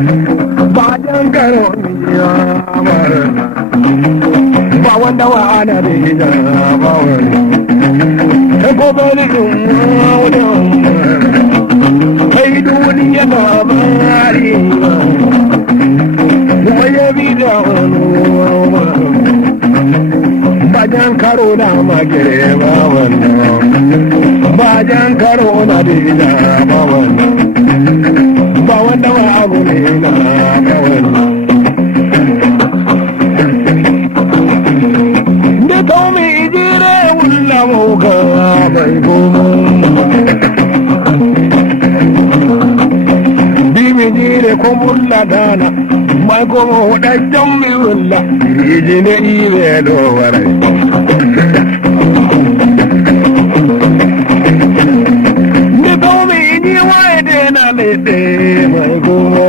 bajan karo ya ba wanda wa ana da ida ba wani ta gobe da wajen kai duniya ba bari kuma ya bi da wani bajan karo na magere ba wani bajan karo na da ida ba wani ba wanda wa abu ne na ba wani da tomi jire wulla moka bai gomo bimi jire ko mulla dana mai gomo wadajjan mi wulla jine ibe do warai da tomi ni waide na lede mai gomo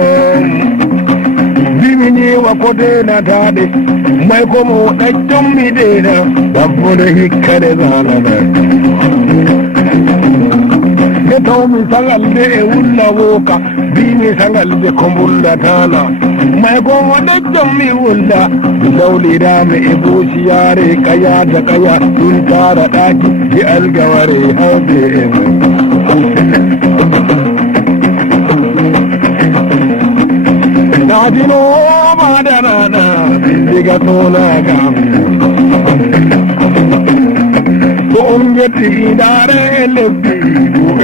bimi ni wa kode na tade mai gomo wadajjan mi dena dabbo da hikkade zana da ne tawmi sangal de e wulla woka bimi sangal de kombulla tana mai gomo wadajjan mi wulla dawli da me e busiyare kaya da kaya dun tara daki di algaware habe na dino ba da rana diga tona gam to on yetti dare lebbi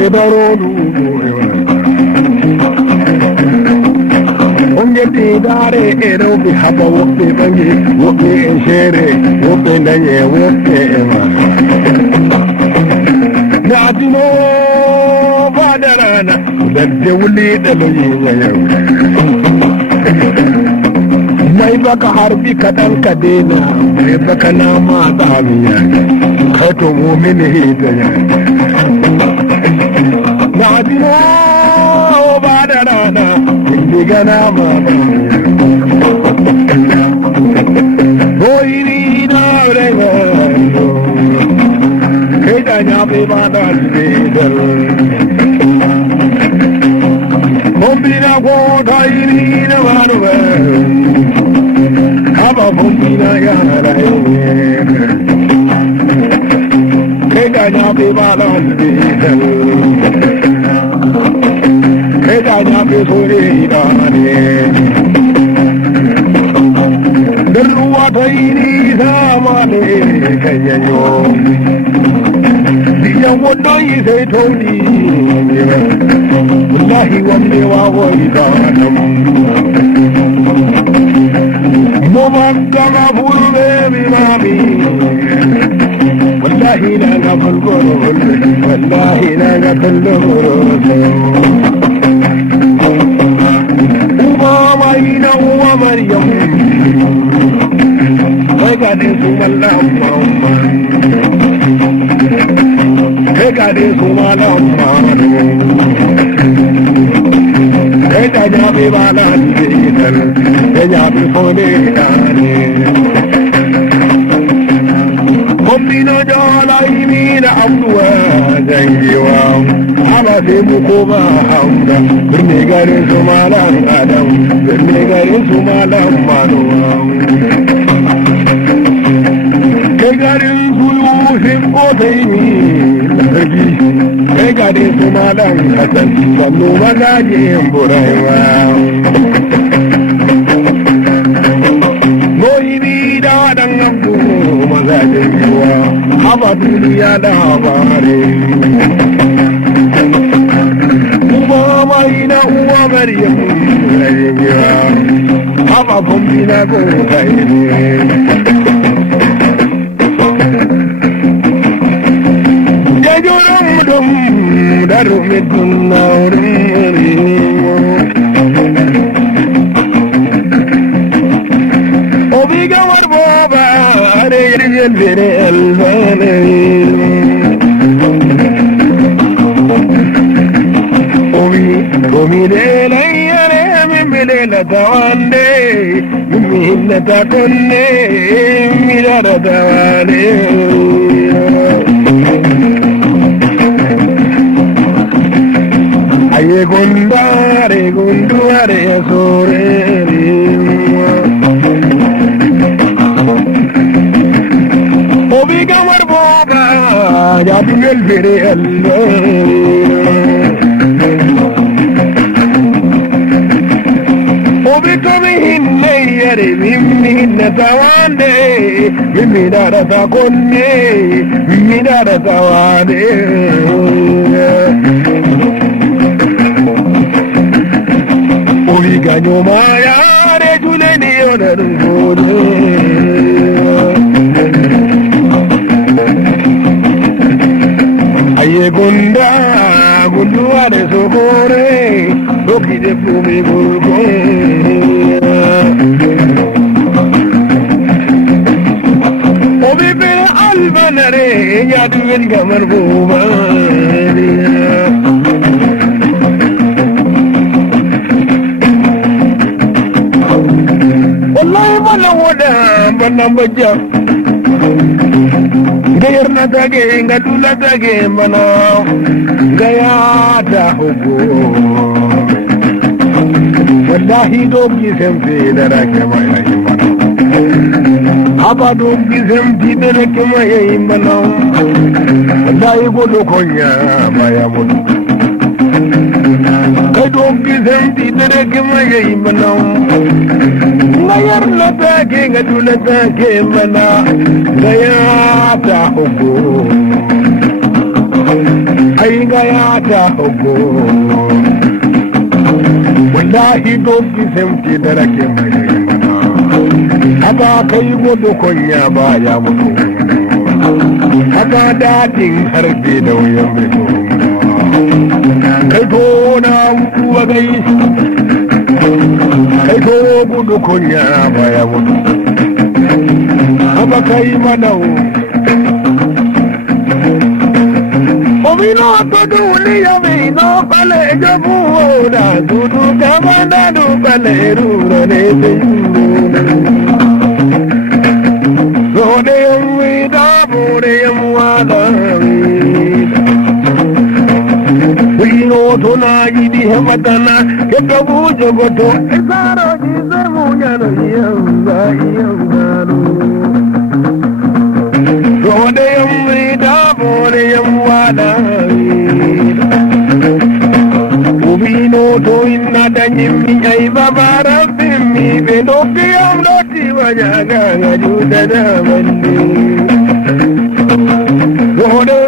e darodu on yetti dare e robi haba woppe bangi woppe e shere woppe danye woppe e ma na dino ba da rana dadde wuli da loyi yau mai baka harbi kaɗan ka daina mai baka nama tsamiya ka tomo mini hidaya na dino ba da rana indi gana ma boyini na rega kai da nya bai ba da albedar bombina ko tayini na maruwa haba bombina ya raye kai da nya be bala be kai da nya be sore da ne daruwa tayini sama ne kanyanyo diyan wando yi sai toni wallahi wande wa wai da nam mo magana burbe mi mami wallahi na ga bulgoro wallahi na ga kalloro umma ina uwa maryam kai ga din su wallahi umma kai ga din su wallahi kai da nya be bala dinar da nya be fone dane kombino jala imina abduwa zangiwa aba de mu ko ba haunda birne garin su malan adam birne garin su malan manuwa kai garin su yusuf ko taimi sarki kai garin su malan hasan sallu magajin buraiwa goyi da dan abu magajin yiwa haba duniya da habare uwa mai na uwa maryam yiwa haba bombina ko taimi daru midna obiga warbo ba are yelbere albane omi de la yare mi mele la tawande mi la takonne mi la tawale aye gondare gondare so بالفري وبكمهن يرمين تواندي من دارة كوني من دارة تواندي وبيكانيو ما يارجوني ونرغوني aye gunda gunduare sokore roki de pumi burgo obi be albanare ya duwen gamar buma wallahi bana woda bana bajja gayar na tage ngadula tage mana gaya da hugo wallahi dogi semti dara kema yayi mana aba dogi semti dara kema yayi mana wallahi godo konya baya mudu kai dogi semti dara kema yayi mana gayar na tage ngadula tage mana gaya da hugo ai gaya da hugo wallahi dogi semti dara kema yayi mana aba kai godo konya baya mutu aba dadin harbe da wayan beto kai to na uwa gai kai to godo konya baya mutu aba kai manau omino to dunia vino pale jabu da dudu kamana du pale ruro ne Rode yamwi da bore yamwala Wino to na yidi hematana kekabu jogoto Esaro jise munyano yamba yambano Rode yamwi da bore yamwala Ubino to inna danyimi ay babara bimmi benoki yamloti wajaga ngajuda damandi Rode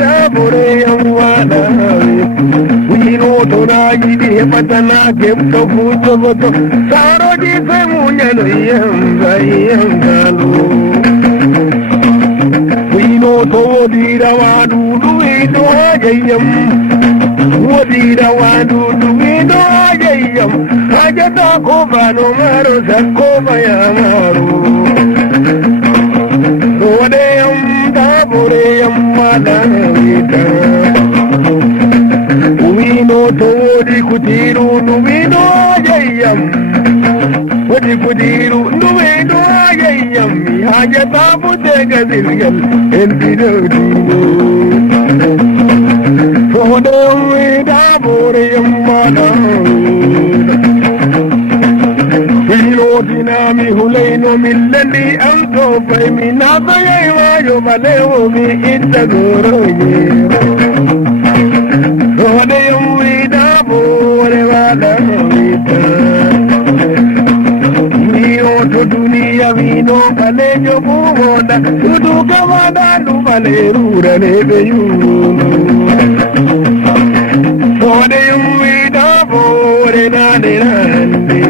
da bore yamwala Ubino to na yidi hematana kekabu jogoto Saro jise munyano yamba yambano Ubino to dira wadu duido ajayam Wadira wadu duido ajayam Hajata kobano maro sakoma ya maro Rodeyam taboreyam madavita Uwino todi kutiru duido ajayam Wadi kudiru duido ajayam Hajata butega zirgal entido dino Rodeyam taboreyam madavita Dinami huleno millani anto fai minata yai wajo malewo mi itta goroye Rode yamwi da bore wala wita Mio to dunia vino kalejo bumoda Tudu kamada du malerura nebe yuru Rode yamwi da bore nade nande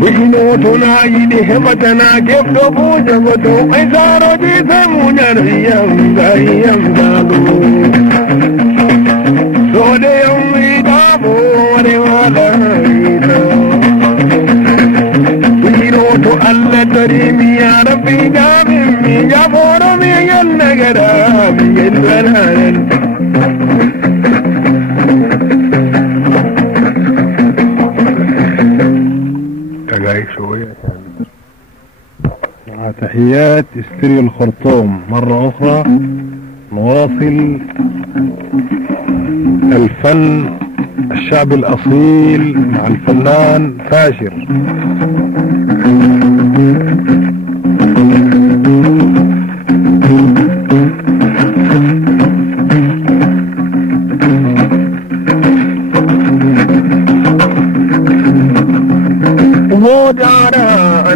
Wino to na yidi hematana kefto buja goto Aizaro jise munyano yamba yambalo Rode yamwi da bore wala ita Wino to alla tarimi ya rabbi jamimi ya boro mi yannagara mi yannananan مع تحيات استري الخرطوم مرة أخرى نواصل الفن الشعب الأصيل مع الفنان فاشر.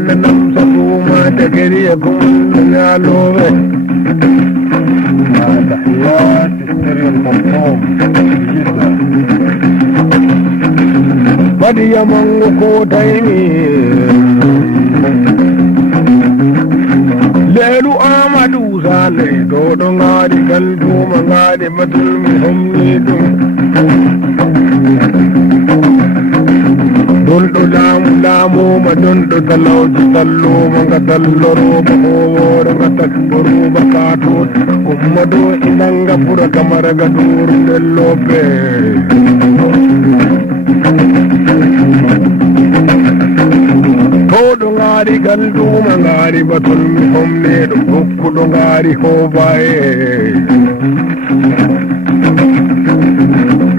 na namsa kuma da gari ya kuma na lobe تحيات السر الخرطوم جدا fadi ya mangu ko taimi lelu amadu sale dodo ngadi kaldu mangadi batul mi homni dum doldo lamu ma dondo talawji tallo manga dalloro ba wore ma takburu ba katut ummado inanga pura kamara gadur dellope todo ngari galdu mangari batul mi homne do hokkudo ngari hobae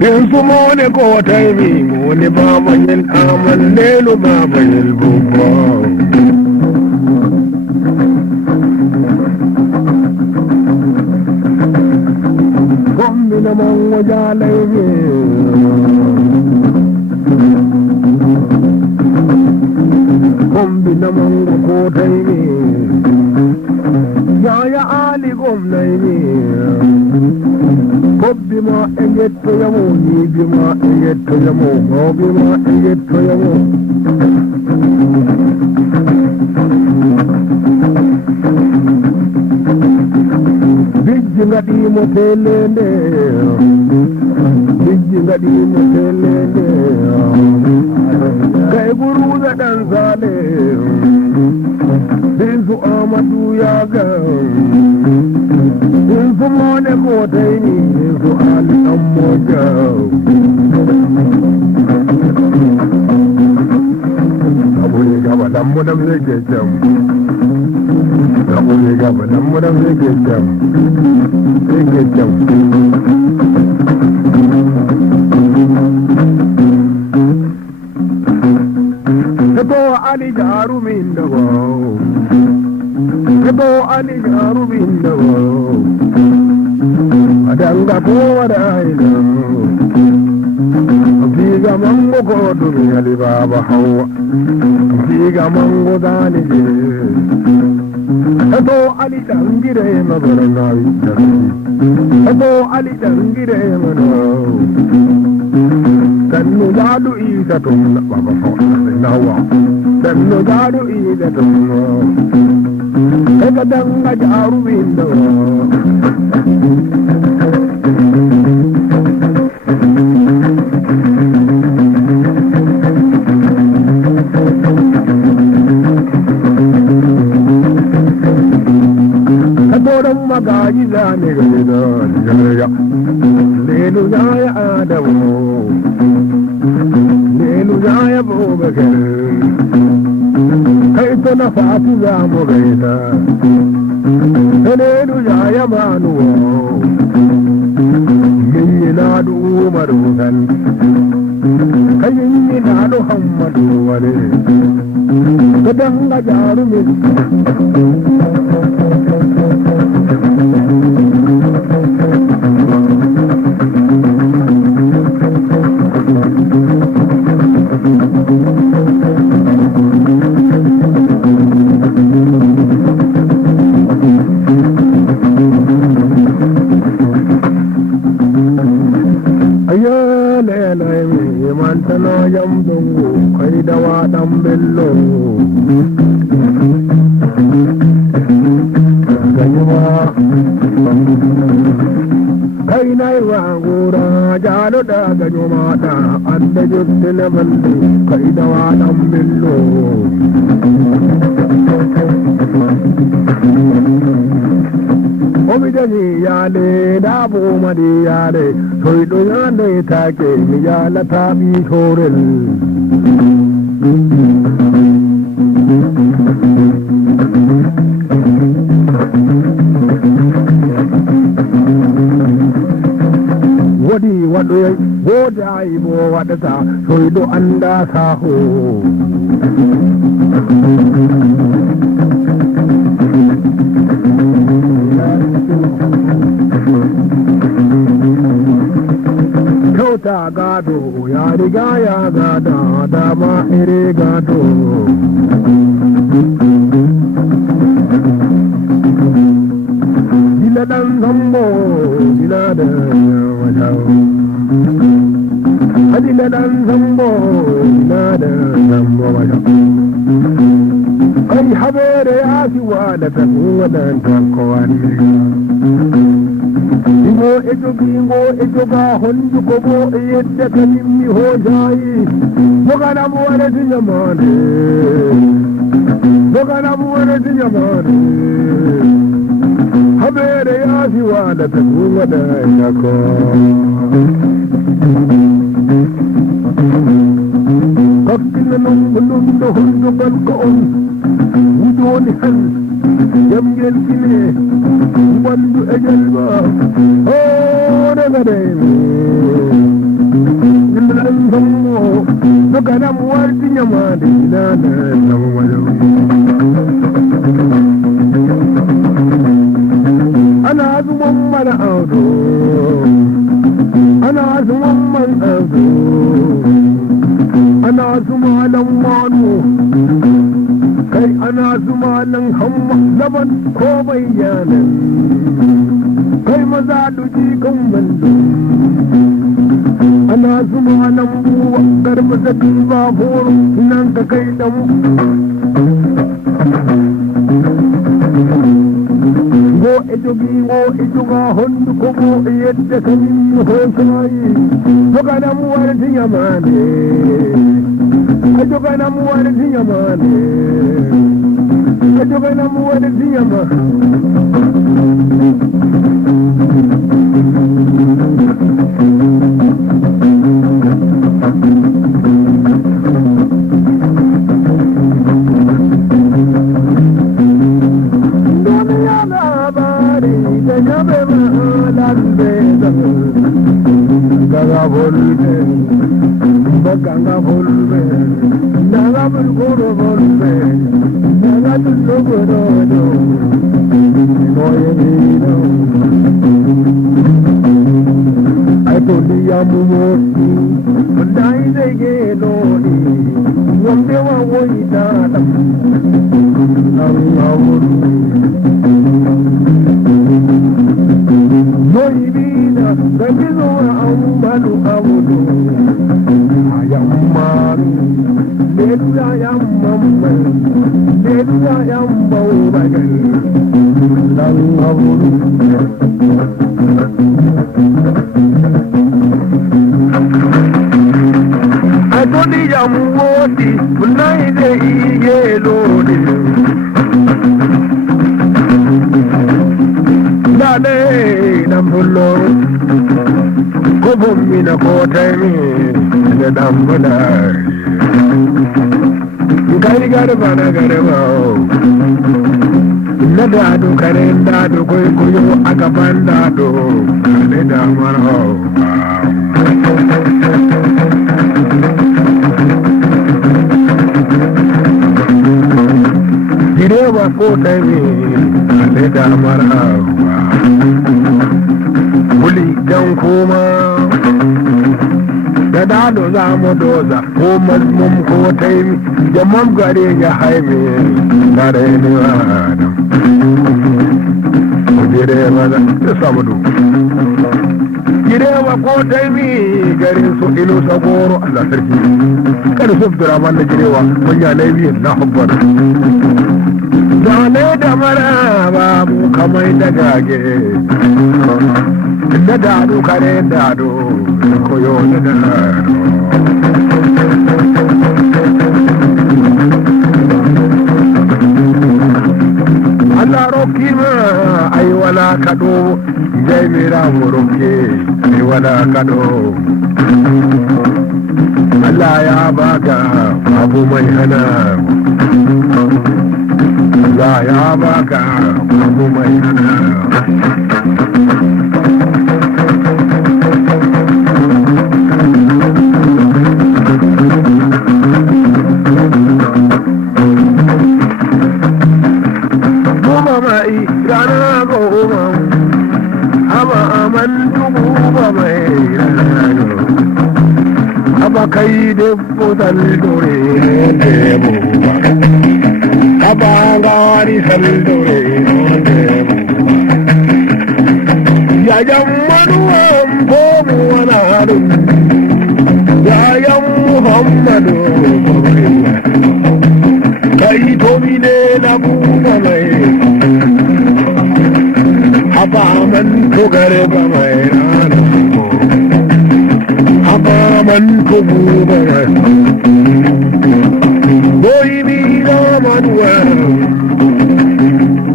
yanzu mone ko taimi mone baba yin aman lelu baba yin bubba gombi na mango jalai ne gombi na mango ko taimi yaya ali gomnai ne Bobbi ma egetto yamo, nibi ma egetto yamo, gobi ma egetto yamo. Bijji ngadi mo telende, bijji ngadi mo telende. Kay guru da dan sale, binsu amadu yaga. Binsu mone ko taini. Ali Amoga Abule gaba dan mu dan zai ke jam Abule gaba dan mu dan zai ke jam Kato Ali jarumin da wa Kato Ali jarumin da wa Adanga kowada ina Figa mango kodu mi ali baba hawa Figa mango dani je Tato ali dangire mabarana vitari Tato ali dangire mano Tannu jadu isa tunna baba hawa nawa Tannu jadu isa tunna Eka danga jaru binda magaji zane gida jaya lelu jaya adamu lelu jaya bobakar kai to na fatu za mu gaita lelu jaya manuwa minni na du marukan kai minni na du hammadu wale kadanga jarumin mantana yam dungu kai dawa dan bello ganyuma kai nai wa gura jalo da ganyuma da ande jutte na bandi kai dawa dan bello Obidani yale dabo madi yale soido yale take mi yala tabi sorel wodi wado woda ibo wadata soido anda saho Kyauta gado ya riga ya gada dama ire gado Dila dan sambo dila da wajau Adila dan sambo dila da sambo wajau Ay habere asiwa da takuwa dan tankowan Ingo ejoga honju kobo yedda kanimmi hojayi Bogana buware tinyamane Habere asiwa da takuwa dan tankowan Kakkina nungu honju balkoon Wudoni han Jamgel kine Bandu ejelba Nagademi Nilan sammo Nukanam warti nyamadi Nana samwadawi Ana azumam mana audu Ana azumam man audu Ana azumalam manu Kai ana zumalan hamma laban ko bayanan Kai maza duji kan bandu Ana zumalan buwa garba zaki ba horo nan ka kai damu Go ejoga hondu ko go yedda kanin hosayi Joga na muwar tiyamane Ajoga na muwar tiyamane Ajoga na muwar tiyamane Ganga volve, naga bulgoro volve, naga tulogoro do, noye no. Ai toli amuoti, dai dege doni, wamde wa woita dam, amawuru. Noye vida, gajizo ambalu amudu. Ayamman, dedu ayamman, dedu ayambau bagai, langaburu. Aku di jamuoti, bunai de igelodi. Dale nampulo, kubumi na kotemi. Dambula Gari garba na garba Na dadu karen dadu koi kuyo agaban dadu Kane damar ho Direwa ko tani Kane damar ho Buli jan kuma Da dado za mu doza ko mazmum ko taimi jamam gare ya haime na rene adam direwa da samudu direwa ko taimi garin su ilo sagoro Allah sarki kada su fitara man da direwa mun ya nabi na hubbar da ne da mara babu kamar da gage da dado kare dado koyo da Allah roki ma ai wala kado jai mera roke ai wala kado Allah ya baka abu mai hana Allah ya baka abu mai hana Kai de podal dore de boba abangari saldore ya jammanu ko mu wana haru ya yam muhammadu kai to mine na buga mai haba man to gare ba mai rana haba man to buga mai boy mi na manuwa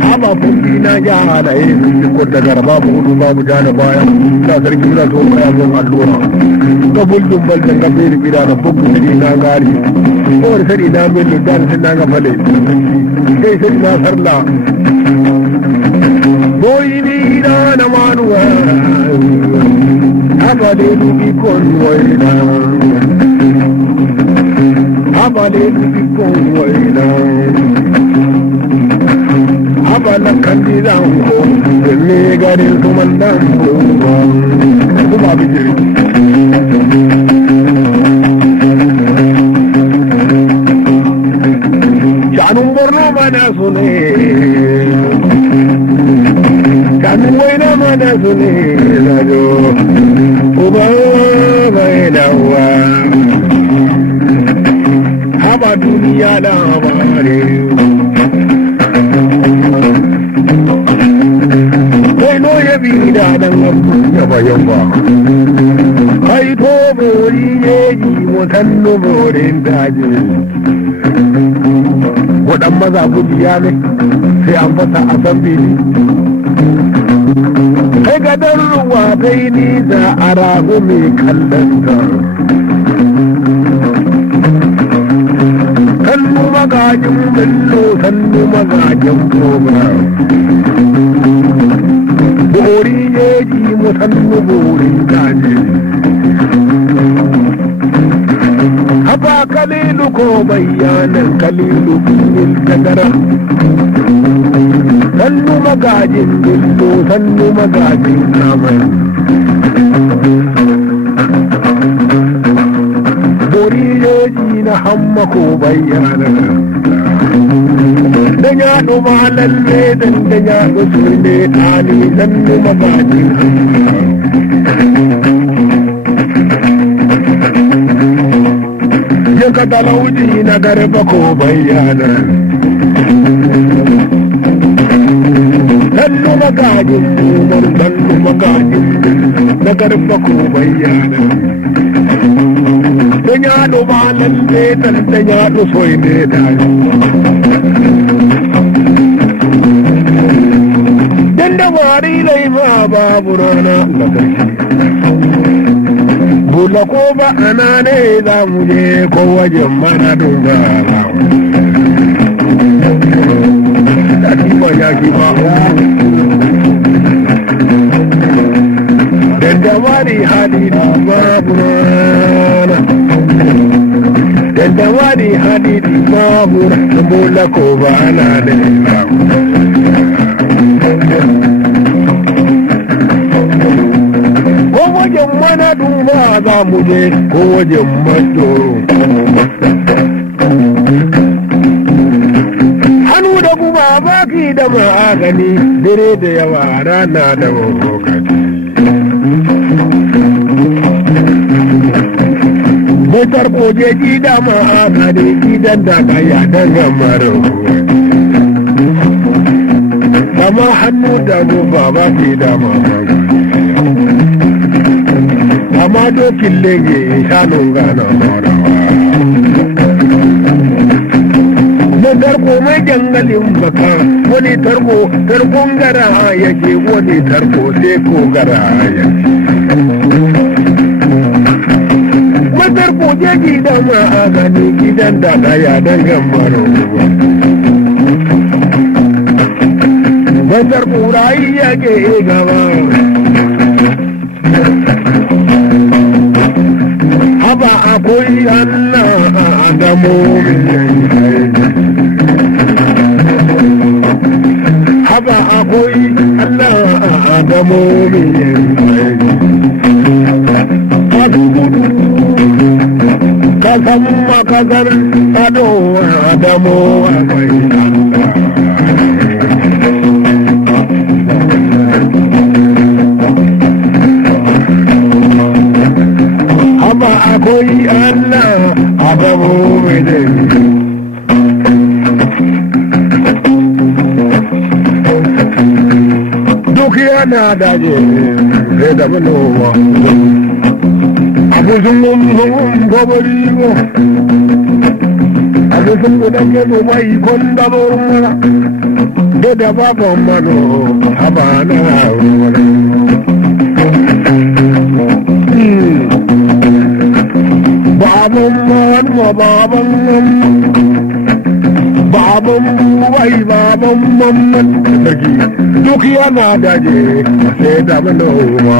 haba fundi na ja da ko daga babu hudu babu jana baya da sarki na to kaya mun allura ga buldun baldan ga bai gida da bugu na gari ko sai na bin dan sai na ga fale sai sai na sarla boy mi na manuwa haba de ni kon waina abale kon waina abala kandida ko ne gari kumandan ko kuma bijiri janum borno mana sune janum waina mana sune lajo uba waina wa haba duniya labari kai no ya bi da dan abu ya bayan ba kai to bori yeji mutanno borin daji wadan maza gudiya ne sai an fasa a san bili kai gadar ruwa dai ni da arago mai kallon ta sannu magajin bello sannu magajin program bori yeji mu sannu borin daji haba kalilu ko bayanan kalilu bil tagara sannu magajin bello sannu magajin naman bori yeji na hamma ko bayyana da ya duma lalle dan da ya gusulme tani sannu magajin ya ka talauji na garba ko bayyana sannu magajin umar sannu magajin na garba ko bayyana da ya duma lalle dan da ya gusulme tani da bari dai ma babu rana bula ko ba ana ne za mu je ko wajen mana dunga da kiwa ya kiwa da bari hadidi babu rana da bari hadidi babu rana bula ko ba ana ne ko wajen mana dumba za mu je ko wajen majoro hannu da guba baki da magani dare da yawa rana da lokaci motar kojeji da magani gidan da kaya da gamaro kama hannu da guba baki da magani amma dokin lege shanun gana morawa da tarko mai jangalin baka wani tarkon gara yake wani tarko sai ko gara yake matarko jeji da magani gidan da daya don gambaro matarko rayi yake gaba haba akwai Allah da mu'minin haba akwai Allah da mu'minin ka dan makazar ado adamu mai haba akwai Allah adamu mai duk yana daje sai da manowa abu sun gobari go abu sun gudan ke dubai kon da murmura da babban mano haba na wani babban mano babban wai babban mamman sarki duk yana daje sai da manowa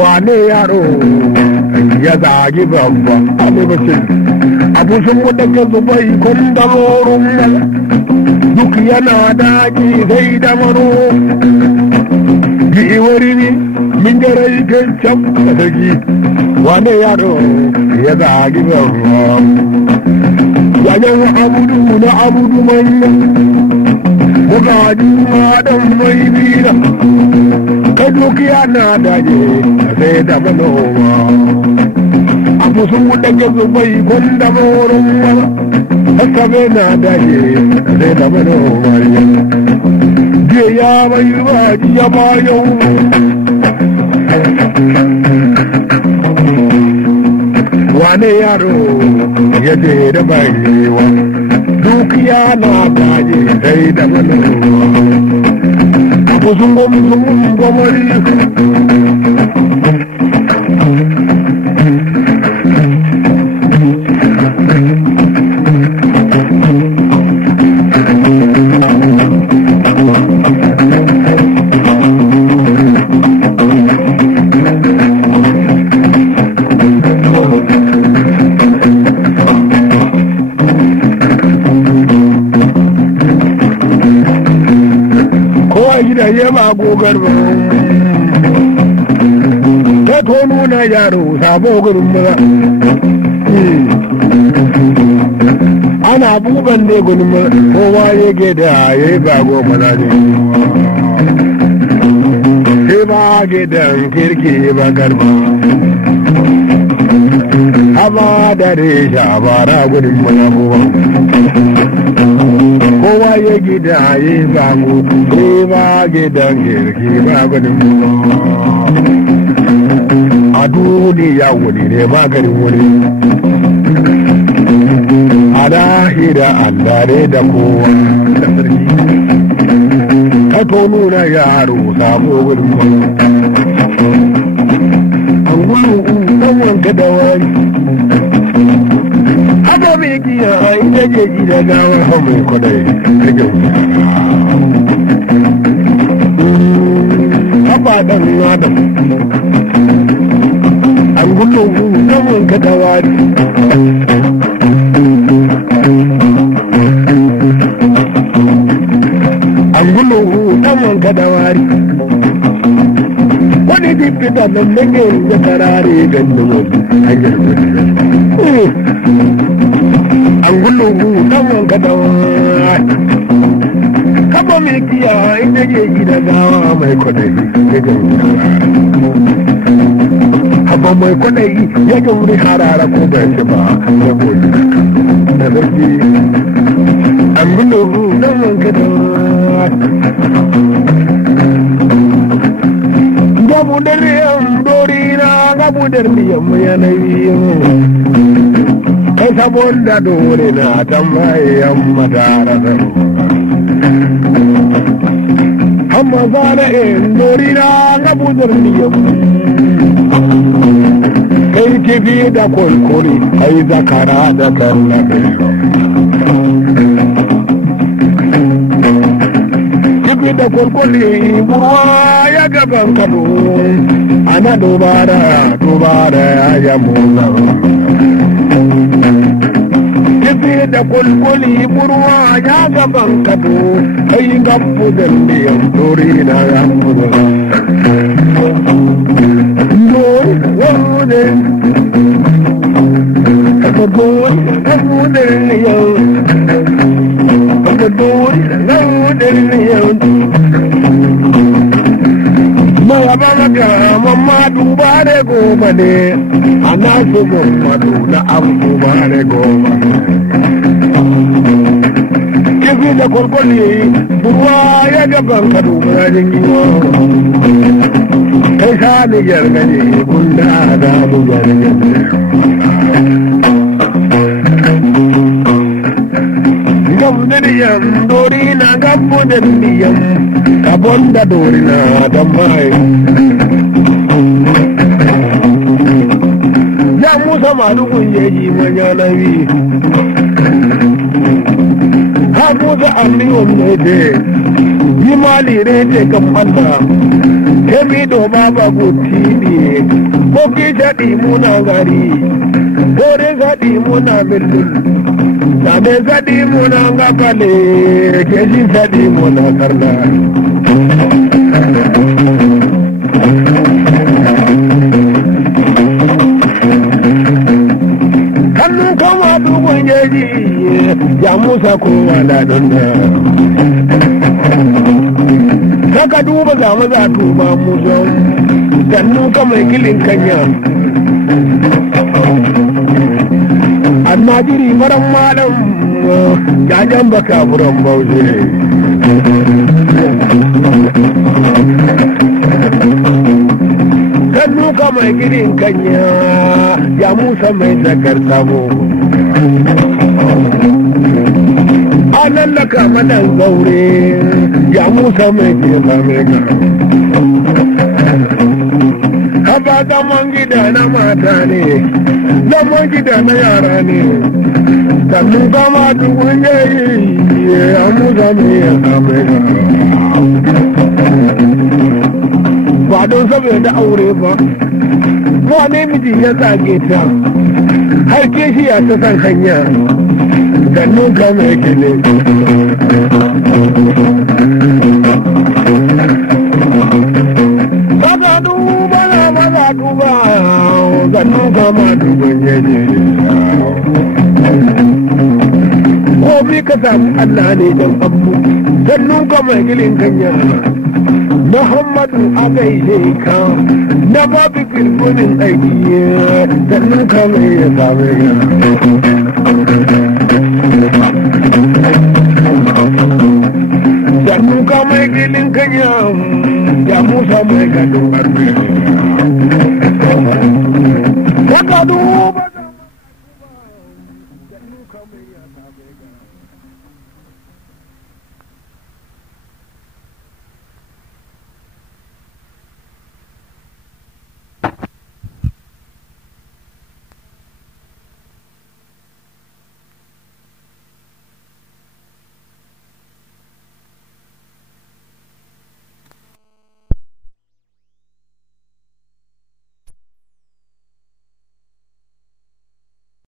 wane yaro ya zagi babba abubacin abu sun wadanda zubai kun da morin duk yana daji sai da maro ji wari ne min garai kan can da sarki wane yaro ya zagi babba wajen abudu na abudu manya bukajin madan mai bira ka dukiya na daje sai da manoma abu sun daga zubai gwanda morin wala haka bai na daje sai da manoma je ya bai ba ya bayan wane yaro ya je da barewa dukiya na daje sai da manoma abu sun gomari da yaba gogar ba ta tono na yaro sabo gurin mura ana bugan ne gurin mura kowa ya gida ya yi gago mana ne sai ba gidan kirki ba garba haba da resha bara gurin mura kowa ya gida ya zamu sai ba gidan kirki ba gudun a duniya wuni ne maganin wuni a lahira Allah ne da kowa da sarki ka to nuna yaro sabo gudun an gudu ɗan wanka da wani haka mai giya a ita je gida gawar hamun kwadai ta gyauta haba ɗan adam an gullo saman ka da wari an gullo saman ka da wari wani dipita da nake da tarare gandun wani hanyar wani an gullo saman ka da wari kaba mai kiya ita ke gida gawa mai kwadai ya gauri kaba mai kwadai ya gauri harara ko bai ci ba ya gori da zargi an gullo saman ka da wari gabu dariyam dorina gabu dariyam yanayi kai saboda dore na tambayan madara zaro amma zana in dorina gabu dariyam kai kifi da kwalkwari kai zakara da kallabe da kwalkwali burwa ya gaban kado ana dubara ya mula kifi da kwalkwali burwa ya gaban kado kai gabu da liyan dori na ya mula bude ka bude ka bude yau ka bude ka bude yau Maka mamadu bare goma ne ana su mamadu da abu bare goma kifi da kwalkwali ruwa ya gaban kadu birnin yiwa kai sa ni gargaje kunda da mu gargaje gabu da niyan dori na gabu da niyan kabon da dori na da mai ya musa malukun yeji manya nabi ha musa anniyom ne de yi mali rete kan banda kemi do baba gutti ne ko ki jadi muna gari ko re jadi muna millul sade jadi muna ngapale ke ji jadi muna karna ya musa kowa da donda saka duba za maza tuba musa sannu ka mai kilin kanya almajiri maran malam jajen baka buran bauje sannu ka mai kilin kanya ya musa mai zakar sabo anan da kamanan zaure ya musa mai ke same ka haba zaman gida na mata ne zaman gida na yara ne sannan gama dukun yayi ya musa mai ya same ka ba don saboda aure ba wane miji ya tsage ta har ke shi ya ta san hanya sannan ka mai kele baka duba na baka duba sannan ka ma duban yaje ko bi ka samu Allah ne don abu sannan ka mai kilin kanya Muhammadu a gaishe ka na babu kirkunin aiki sannan ka mai ya same sannu ka mai gilin kanya ya musa mai gadon barbe. Waka duba